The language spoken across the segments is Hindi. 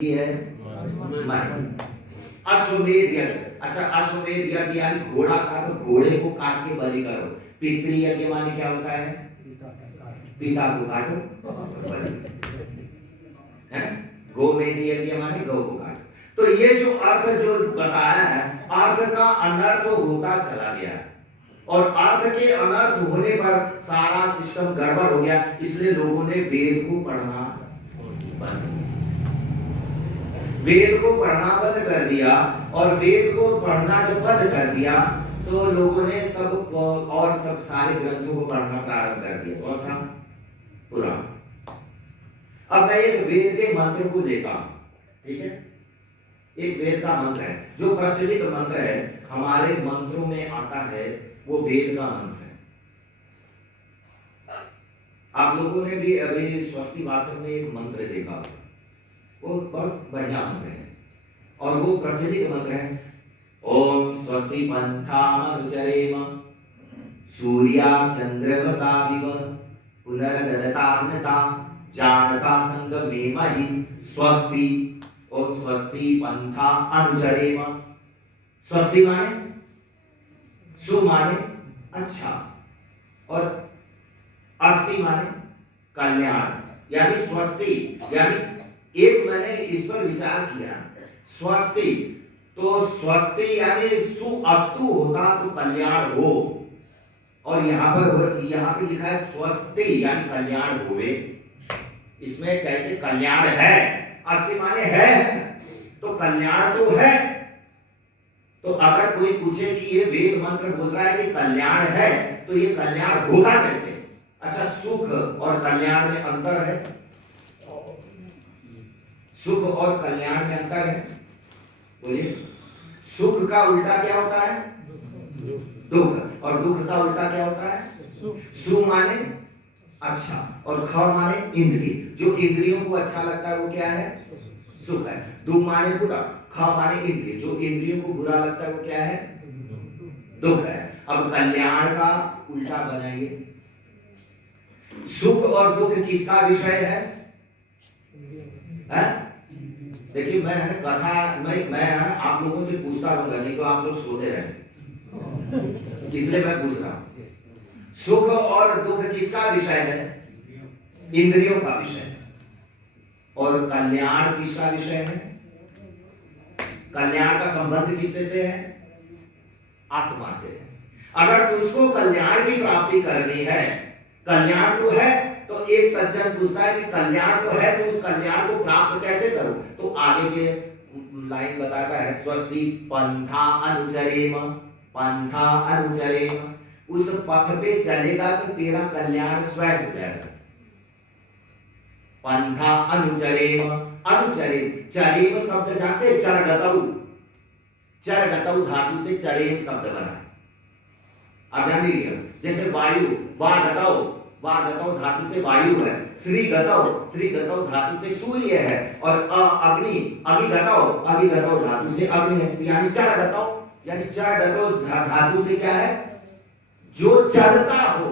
है मन। अश्वमेध यज्ञ, अच्छा अश्वमेध यज्ञ यानी घोड़ा का, तो घोड़े को काट के बलि करो। पितृयज्ञ माने क्या होता है? पिता को काटो बलि, है ना? गोमेध यज्ञ माने गौ को काटो। तो ये जो अर्थ जो बताया है, अर्थ का अनर्थ होता चला गया और अर्थ के अनर्थ होने पर सारा सिस्टम गड़बड़ हो गया। इसलिए लोगों ने वेद को पढ़ना बंद, वेद को पढ़ना बंद कर दिया। और वेद को पढ़ना जब बंद कर दिया तो लोगों ने सब सारे ग्रंथों को पढ़ना प्रारंभ कर दिया। कौन सा? पुराण। अब मैं एक वेद के मंत्र को लेता हूं, ठीक है? एक वेद का मंत्र है, जो प्रचलित मंत्र है हमारे मंत्रों में आता है, वो वेद का मंत्र है। आप लोगों ने भी अभी स्वस्ति वाचन में एक मंत्र देखा, वो बहुत बढ़िया मंत्र है और वो प्रचलित मंत्र है। ओम स्वस्ति पंथामनुचरेम सूर्या चंद्रमसाविव पुनर्ददताग्नता जानता संगमेमहि स्वस्ति। ओम स्वस्ति पंथा अनुचरेम। स्वस्ति माने सु माने अच्छा, और अस्ति माने कल्याण, यानी स्वस्ति। यानी एक मैंने इस पर विचार किया, स्वस्ति तो स्वस्ति यानी सुअस्तु होता तो कल्याण हो, और यहाँ पे लिखा है स्वस्ति यानी कल्याण होवे। इसमें कैसे कल्याण है? अस्ति माने है तो कल्याण तो है। तो अगर कोई पूछे कि ये वेद मंत्र बोल रहा है कि कल्याण है, तो ये कल्याण होगा कैसे? अच्छा, सुख और कल्याण में अंतर है, सुख और कल्याण में अंतर है। बोलिए, सुख का उल्टा क्या होता है? दुख, और दुख का उल्टा क्या होता है? सु माने अच्छा, और ख माने इंद्रिय। जो इंद्रियों को अच्छा लगता है वो क्या है? सुख है। दुख माने बुरा, ख माने इंद्रिय। जो इंद्रियों को बुरा लगता है वो क्या है? दुख है। अब कल्याण का उल्टा बनाइए। सुख और दुख किसका विषय है? देखिए, मैं है कथा मैं आप लोगों से पूछता रहूंगा, नहीं तो आप लोग सोते रहे, इसलिए मैं पूछ रहा हूं। सुख और दुख किसका विषय है? इंद्रियों का विषय। और कल्याण किसका विषय है? कल्याण का संबंध किससे से है? आत्मा से है। अगर तुझको कल्याण की प्राप्ति करनी है, कल्याण तो है, तो एक सज्जन पूछता है कि कल्याण तो है, तो उस कल्याण को प्राप्त कैसे करूं? तो आगे के लाइन बताता है, स्वस्ति पंथा अनुचरेम, पंथा अनुचरेम। उस पथ पे चलेगा तो तेरा कल्याण स्वयं हो जाएगा। पंथा अनुचरेम, अनुचरेम, चरेम शब्द जानते? चरगतौ, चरगतौ धातु से चरेम शब्द बना है। आप जान लीजिए, जैसे वायु, वागतौ, वागतौ धातु से वायु है। श्रीगतौ, श्रीगतौ धातु से सूर्य है। और अग्नि, अगिगतौ, अगिगतौ धातु से अग्नि है। यानी चरगतौ, यानी चरगतौ धातु से क्या है? जो चलता हो।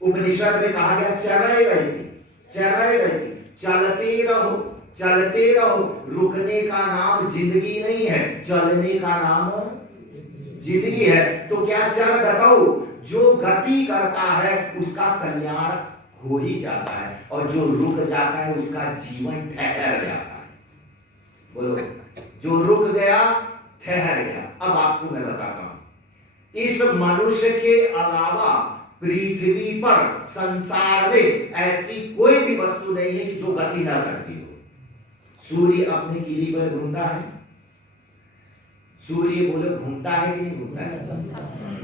उपनिषद में कहा गया चरय वैति, चरय वैति, चलते रहो, चलते रहो। रुकने का नाम जिंदगी नहीं है, चलने का नाम जिंदगी है। तो क्या चरगतौ, जो गति करता है उसका कल्याण हो ही जाता है, और जो रुक जाता है उसका जीवन ठहर जाता है। बोलो, जो रुक गया ठहर गया। अब आपको मैं बताता हूं, इस मनुष्य के अलावा पृथ्वी पर, संसार में ऐसी कोई भी वस्तु नहीं है कि जो गति ना करती हो। सूर्य अपनी किली पर घूमता है। सूर्य बोलो घूमता है कि नहीं घूमता है?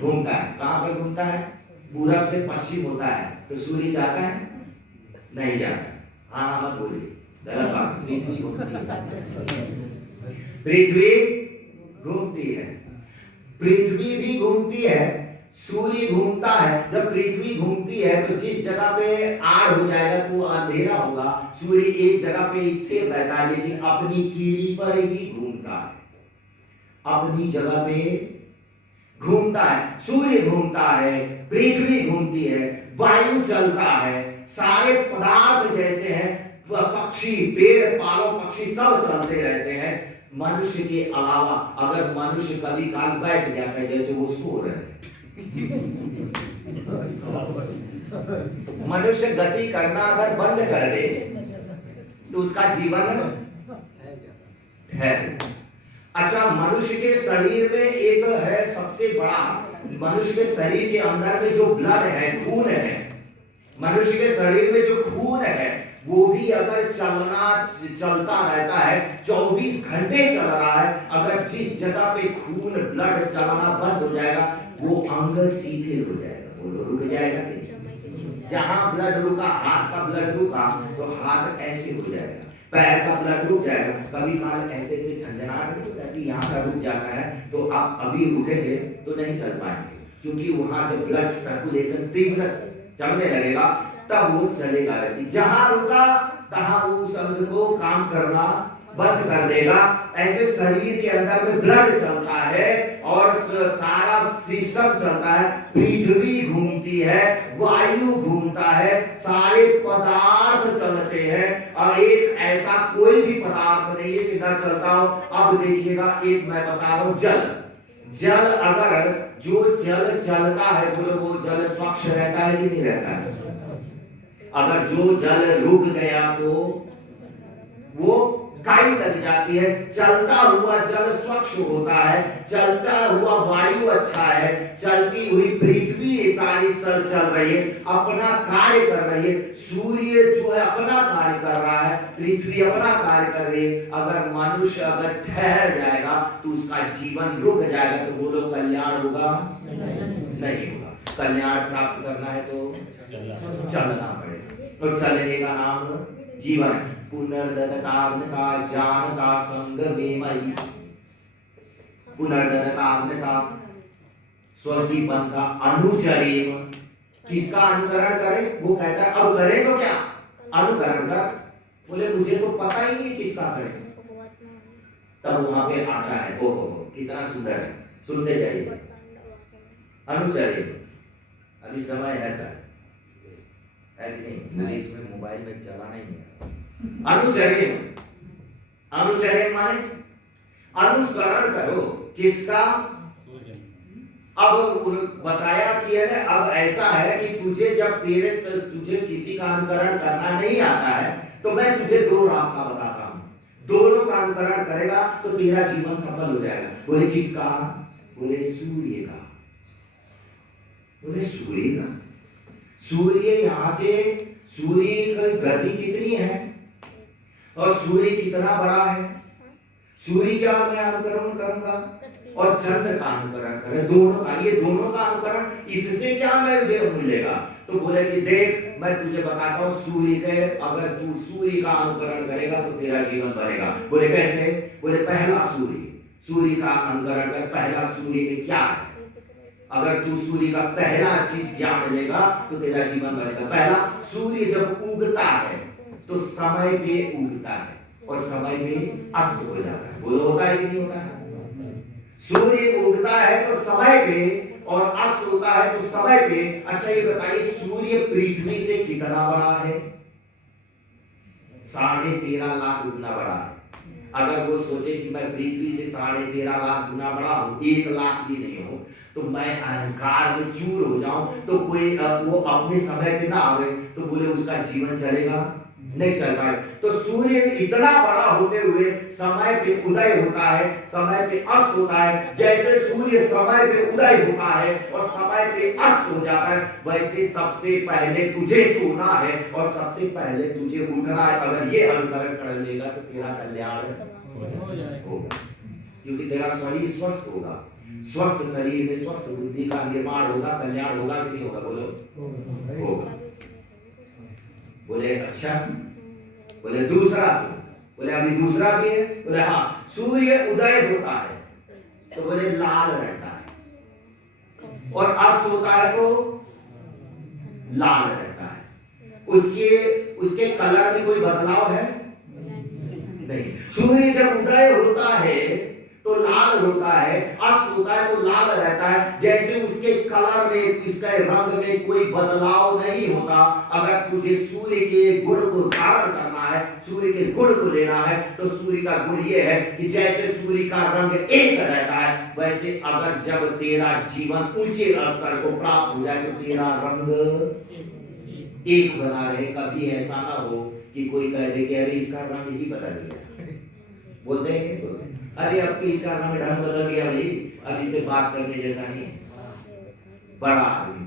घूमता है। कहां पर घूमता है? पूरब से पश्चिम होता है। तो सूर्य जाता है? नहीं जाता। हाँ मत बोलिए, गलत बात। पृथ्वी घूमती है, पृथ्वी घूमती है, पृथ्वी भी घूमती है, सूर्य घूमता है। जब पृथ्वी घूमती है तो जिस जगह पे आड़ हो जाएगा तो अंधेरा होगा। सूर्य एक जगह पे स्थिर रहता है, लेकिन अपनी कीली पर ही घूमता है, अपनी जगह पे घूमता है। सूर्य घूमता है, पृथ्वी घूमती है, वायु चलता है, सारे पदार्थ जैसे हैं पक्षी, पेड़ पालो पक्षी सब चलते रहते हैं। मनुष्य के अलावा अगर मनुष्य कभी काल बैठ जाता है, जैसे वो सो रहे हैं, मनुष्य गति करना अगर बंद कर दे तो उसका जीवन है। अच्छा, मनुष्य के शरीर में एक है सबसे बड़ा, मनुष्य के शरीर के अंदर में जो ब्लड है, खून है, मनुष्य के शरीर में जो खून है वो भी अगर चलता रहता है, 24 घंटे चल रहा है, अगर जिस जगह पे खून ब्लड चलना बंद हो जाएगा वो अंग शिथिल हो जाएगा, वो रुक जाएगा। जहां ब्लड रुका, हाथ का ब्लड रुका तो हाथ ऐसे हो जाएगा, पैर का ब्लड रुक जाएगा, कभी काल ऐसे ऐसे झंझनाहट नहीं होता कि यहाँ का रुक जाता है तो आप अभी रुकेंगे तो नहीं चल पाएंगे, क्योंकि वहां जब ब्लड सर्कुलेशन तीव्र चलने लगेगा तब वो चलेगा। रहती जहां रुका तहां वो उस अंग को काम करना बंद कर देगा। ऐसे शरीर के अंदर में ब्लड चलता है और सारा सिस्टम चलता है, पृथ्वी घूमती है, वायु घूमता है, सारे पदार्थ चलते हैं और एक ऐसा कोई भी पदार्थ नहीं है कि ना चलता हो। अब देखिएगा, एक मैं बता रहा हूं, जल अगर जो जल चलता है, बोलो वो जल स्वच्छ रहता है कि नहीं रहता है? अगर जो जल रुक गया तो वो काई लग जाती है। चलता हुआ जल स्वच्छ होता है, चलता हुआ वायु अच्छा है, चलती हुई पृथ्वी सारी चल रही है, अपना कार्य कर रही है, सूर्य जो है अपना कार्य कर रहा है, पृथ्वी अपना कार्य कर रही है। अगर मनुष्य अगर ठहर जाएगा तो उसका जीवन रुक जाएगा, तो बोलो कल्याण होगा? नहीं होगा। कल्याण प्राप्त करना है तो चलना पड़ेगा, तो चलने का नाम जीवन। पुनर्दनतार्नता जानता संग में मई, पुनर्दनतार्नता स्वस्ति पंथा अनुचरेम। किसका अनुकरण करें? वो कहता है अब करें तो क्या? अनुकरण कर। बोले मुझे तो पता ही नहीं किसका करें। तब वहां पे आता है, ओहो कितना सुंदर है, सुनते जाइए। अनुचरेम, अभी समय ऐसा है कि नहीं? इंग्लिश में मोबाइल में चलाना ही है। अनुचरेम, अनुचरेम माने अनुकरण करो। किसका? अब बताया कि है ना, अब ऐसा है कि तुझे जब तुझे किसी का अनुकरण करना नहीं आता है तो मैं तुझे दो रास्ता बताता हूं, दोनों का अनुकरण करेगा तो तेरा जीवन सफल हो जाएगा। बोले किसका? बोले सूर्य का। बोले सूर्य का? सूर्य यहां से, सूर्य की गति कितनी है और सूर्य कितना बड़ा है? सूर्य का मैं अनुकरण करूंगा और चंद्र का अनुकरण करें, दोनों का, ये दोनों का अनुकरण, इससे क्या मुझे मिलेगा? तो बोले कि देख मैं तुझे बताता हूँ, सूर्य के अगर तू सूर्य का अनुकरण करेगा तो तेरा जीवन बढ़ेगा। बोले कैसे? बोले पहला सूर्य का अनुकरण कर। पहला सूर्य में क्या है? अगर तू सूर्य का पहला चीज ज्ञान लेगा तो तेरा जीवन बढ़ेगा। पहला, सूर्य जब उगता है तो समय पे उगता है और समय पे अस्त हो जाता है। बोलो होता है कि नहीं होता है? सूर्य उगता है तो समय पे और अस्त होता है तो समय पे। अच्छा ये बताइए, सूर्य पृथ्वी से कितना बड़ा है? 13.5 लाख गुना बड़ा है। अगर वो सोचे कि मैं पृथ्वी से 13.5 लाख गुना बड़ा हूं, 1 लाख भी नहीं हो, तो मैं अहंकार में चूर हो जाऊं, तो कोई वो अपने समय पे ना आवे तो बोले उसका जीवन चलेगा? नहीं चल पाए। तो सूर्य इतना बड़ा होते हुए समय पे उदय होता है, समय पे अस्त होता है। जैसे सूर्य समय पे उदय होता है और समय पे अस्त हो जाता है, वैसे सबसे पहले तुझे सोना है और सबसे पहले तुझे उठना है। अगर ये अनुकरण कर लेगा तो तेरा कल्याण होगा, क्योंकि तेरा शरीर स्वस्थ होगा। स्वस्थ शरीर में स्वस्थ बुद्धि का निर्माण होगा, कल्याण होगा कि नहीं होगा? बोलो होगा। बोले अच्छा, बोले दूसरा सूर्य, बोले अभी दूसरा भी है? बोले हाँ, सूर्य उदय होता है तो बोले लाल रहता है और अस्त होता है तो लाल रहता है। उसके कलर में कोई बदलाव है? नहीं। सूर्य जब उदय होता है तो लाल होता है, अस्त होता है तो लाल रहता है। जैसे उसके कलर में, इसके रंग में कोई बदलाव नहीं होता। अगर तुझे सूर्य के गुण को धारण करना है, सूर्य के गुण को लेना है, तो सूर्य का गुण ये है कि जैसे सूर्य का रंग एक रहता है, वैसे अगर जब तेरा जीवन ऊंचे स्तर को प्राप्त हो जाए तो तेरा रंग एक बना रहे। कभी ऐसा ना हो कि कोई कह दे कि अरे इसका रंग ही बदल गया। बोलते हैं कि अरे अब तो इसका रंग ढंग बदल गया भाई, अब इससे बात करने जैसा नहीं है। बड़ा आदमी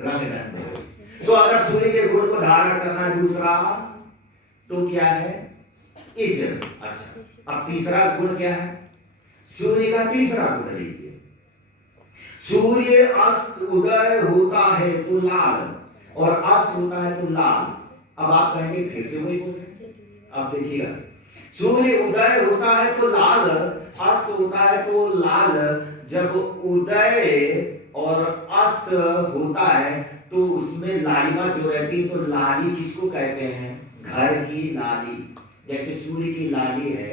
रंग ढंग। तो अगर सूर्य के गुण को धारण करना है दूसरा, तो क्या है? इस अच्छा, अब तीसरा गुण क्या है? सूर्य का तीसरा गुण लीजिए। सूर्य अस्त उदय होता है तो लाल, और अस्त होता है तो लाल। अब आप कहेंगे फिर से वही बोल रहे हैं। अब देखिएगा, सूर्य उदय होता है तो लाल, अस्त होता है तो लाल। जब उदय और अस्त होता है तो उसमें लालिमा जो रहती है, तो लाली किसको कहते हैं? घर की लाली। जैसे सूर्य की लाली है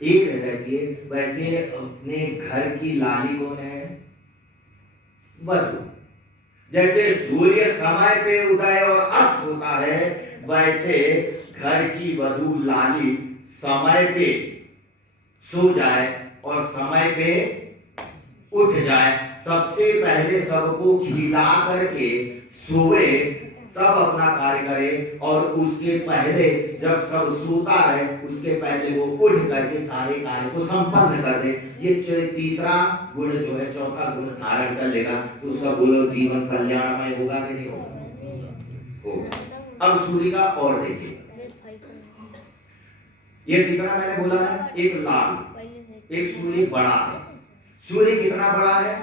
एक रहती है, वैसे अपने घर की लाली कौन है? वधू। जैसे सूर्य समय पे उदय और अस्त होता है, वैसे घर की वधू लाली समय पे सो जाए और समय पे उठ जाए। सबसे पहले सबको खिला करके सोए, तब अपना कार्य करे, और उसके पहले जब सब सोता है उसके पहले वो उठ करके सारे कार्य को संपन्न कर दे। ये तीसरा गुण जो है, चौथा गुण धारण कर लेगा तो उसका बोलो जीवन कल्याणमय होगा कि नहीं होगा। अब सूर्य का और देखिए, ये कितना मैंने बोला है? एक लाल, एक सूर्य बड़ा है। सूर्य कितना बड़ा है?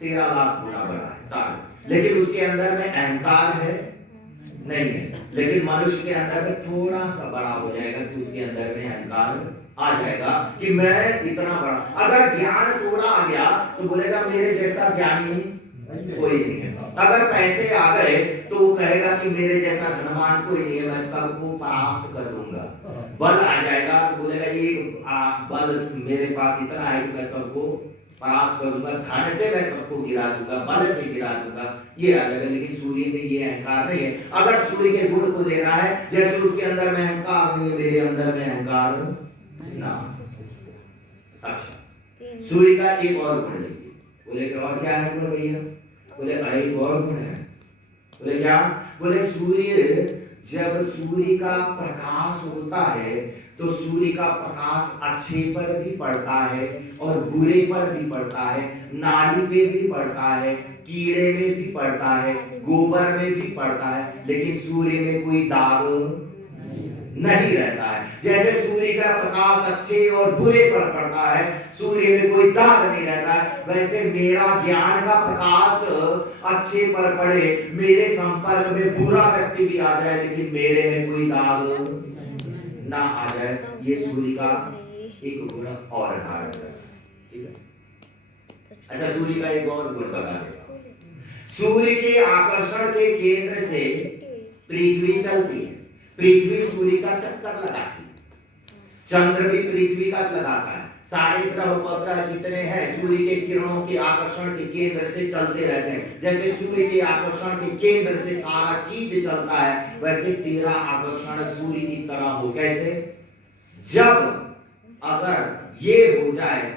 13 लाख गुना बड़ा है सारे। लेकिन उसके अंदर में अहंकार है नहीं है। लेकिन मनुष्य के अंदर में थोड़ा सा बड़ा हो जाएगा कि उसके अंदर में अहंकार आ जाएगा कि मैं इतना बड़ा। अगर ज्ञान थोड़ा आ गया तो बोलेगा मेरे जैसा ज्ञानी कोई नहीं है। अगर पैसे आ गए तो वो कहेगा कि मेरे जैसा धनवान कोई नहीं है, मैं सबको परास्त कर दूंगा। बल आ जाएगा तो बोलेगा ये बल मेरे पास इतना है कि मैं सबको परास्त करूंगा, धन से मैं सबको गिरा दूंगा, बल से गिरा दूंगा, ये आ जाएगा। लेकिन सूर्य में ये अहंकार नहीं है। अगर सूर्य के गुण को लेना है, जैसे उसके अंदर में अहंकार नहीं है, मेरे अंदर में अहंकार ना। अच्छा, सूर्य का एक और गुण लीजिए। बोले कि और क्या है गुण भैया? बोले एक और गुण है। बोले क्या? बोले सूर्य, जब सूर्य का प्रकाश होता है तो सूर्य का प्रकाश अच्छे पर भी पड़ता है और बुरे पर भी पड़ता है, नाली पे भी पड़ता है, कीड़े में भी पड़ता है, गोबर में भी पड़ता है, लेकिन सूर्य में कोई दाग नहीं रहता है। जैसे सूर्य का प्रकाश अच्छे और बुरे पर पड़ता है, सूर्य में कोई दाग नहीं रहता है, वैसे मेरा ज्ञान का प्रकाश अच्छे पर पड़े, मेरे संपर्क में बुरा व्यक्ति भी आ जाए, लेकिन मेरे में कोई दाग ना आ जाए। ये सूर्य का एक गुण और धारण कर। ठीक है। अच्छा, सूर्य का एक और गुण बता देगा। सूर्य के आकर्षण के केंद्र से पृथ्वी चलती है। पृथ्वी सूर्य का चक्कर लगाती है, चंद्र भी पृथ्वी का लगाता है। सारे ग्रह उपग्रह जितने हैं सूर्य के किरणों के आकर्षण के केंद्र से चलते रहते हैं। जैसे सूर्य के आकर्षण के केंद्र से सारा चीज चलता है, वैसे तेरा आकर्षण सूर्य की तरह हो। कैसे? जब अगर ये हो जाए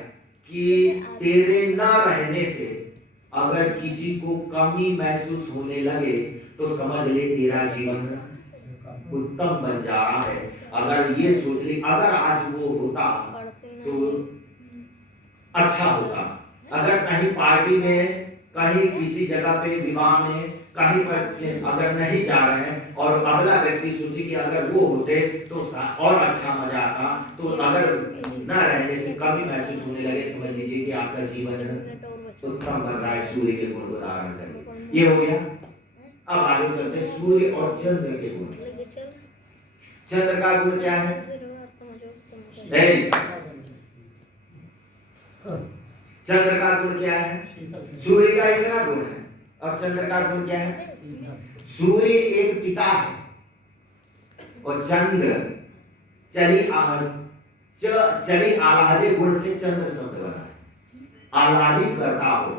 कि तेरे न रहने से अगर किसी को कमी महसूस होने लगे, तो समझ ले तेरा जीवन उत्तम बन जा रहा है। अगर ये सोच ले, अगर आज वो होता तो अच्छा होता। अगर कहीं पार्टी में, कहीं किसी जगह पे, विवाह में, कहीं पर अगर नहीं जा रहे हैं और अगला व्यक्ति सोचे कि अगर वो होते तो और अच्छा मजा आता, तो अगर न रहने से कमी महसूस होने लगे, समझ लीजिए कि आपका जीवन उत्तम बन रहा है। सूर्य के गुण को धारण करके ये हो गया। अब आगे चलते सूर्य और चंद्र के गुण। चंद्र का गुण क्या है? चंद्र का गुण क्या है? सूर्य का इतना गुण है, और चंद्र का गुण क्या है? सूर्य एक पिता है और चंद्र चली आह्लादे गुण से चंद्र शब्द बना है। आह्लादित करता हो,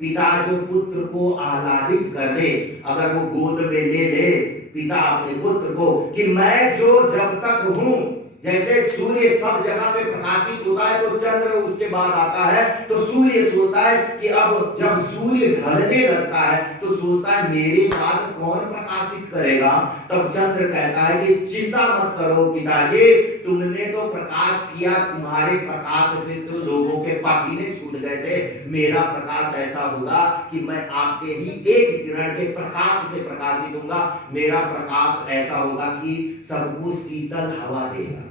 पिता जो पुत्र को आह्लादित कर दे, अगर वो गोद में ले ले पिता अपने पुत्र को कि मैं जो जब तक हूं, जैसे सूर्य सब जगह पे प्रकाशित होता है तो चंद्र उसके बाद आता है, तो सूर्य सोचता है कि अब जब सूर्य ढलने लगता है तो सोचता है मेरे बाद कौन प्रकाशित करेगा। तब चंद्र कहता है कि चिंता मत करो पिताजी, तुमने तो प्रकाश किया, तुम्हारे प्रकाश से तो लोगों के पसीने छूट गए थे, मेरा प्रकाश ऐसा होगा कि मैं आपके ही एक किरण के प्रकाश से प्रकाशित होऊंगा। मेरा प्रकाश ऐसा होगा कि सबको शीतल हवा देगा।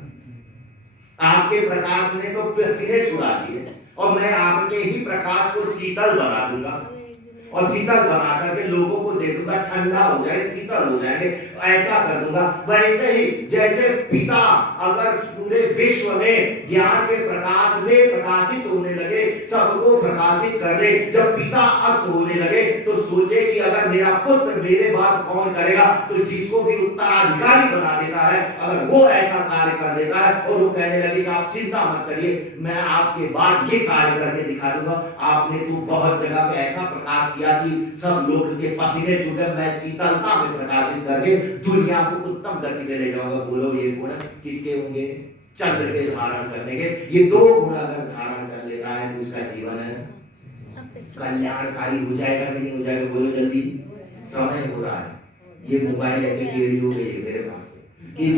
आपके प्रकाश ने तो पसीने छुड़ा दिए और मैं आपके ही प्रकाश को शीतल बना दूंगा और शीतल बना करके लोगों को दे दूंगा, ठंडा हो जाए, शीतल हो जाएंगे, ऐसा कर दूंगा। वैसे ही जैसे पिता अगर पूरे विश्व में ज्ञान के प्रकाश से प्रकाशित होने लगे, सबको प्रकाशित कर दे, जब पिता अस्त होने लगे तो सोचे कि अगर मेरा पुत्र मेरे बाद कौन करेगा, तो जिसको भी उत्तराधिकारी बना देता है, अगर वो ऐसा कार्य कर देता है और वो कहने लगे कि आप चिंता मत करिए, मैं आपके बाद ये कार्य करके दिखा दूंगा। आपने तो बहुत जगह पे ऐसा प्रकाश किया कि सब लोग के पसीने छूटे, मैं शीतलता में प्रकाशित करके दुनिया को उत्तम गति में ले जाऊंगा। बोलो ये गुण किसके होंगे? चंद्र के धारण करने के। ये दो गुण अगर धारण कर लेता है तो उसका जीवन है कल्याणकारी हो जाएगा कि नहीं हो जाएगा? बोलो जल्दी, समय हो रहा है। ये मोबाइल ऐसे टेढ़ी हो गई है मेरे पास कि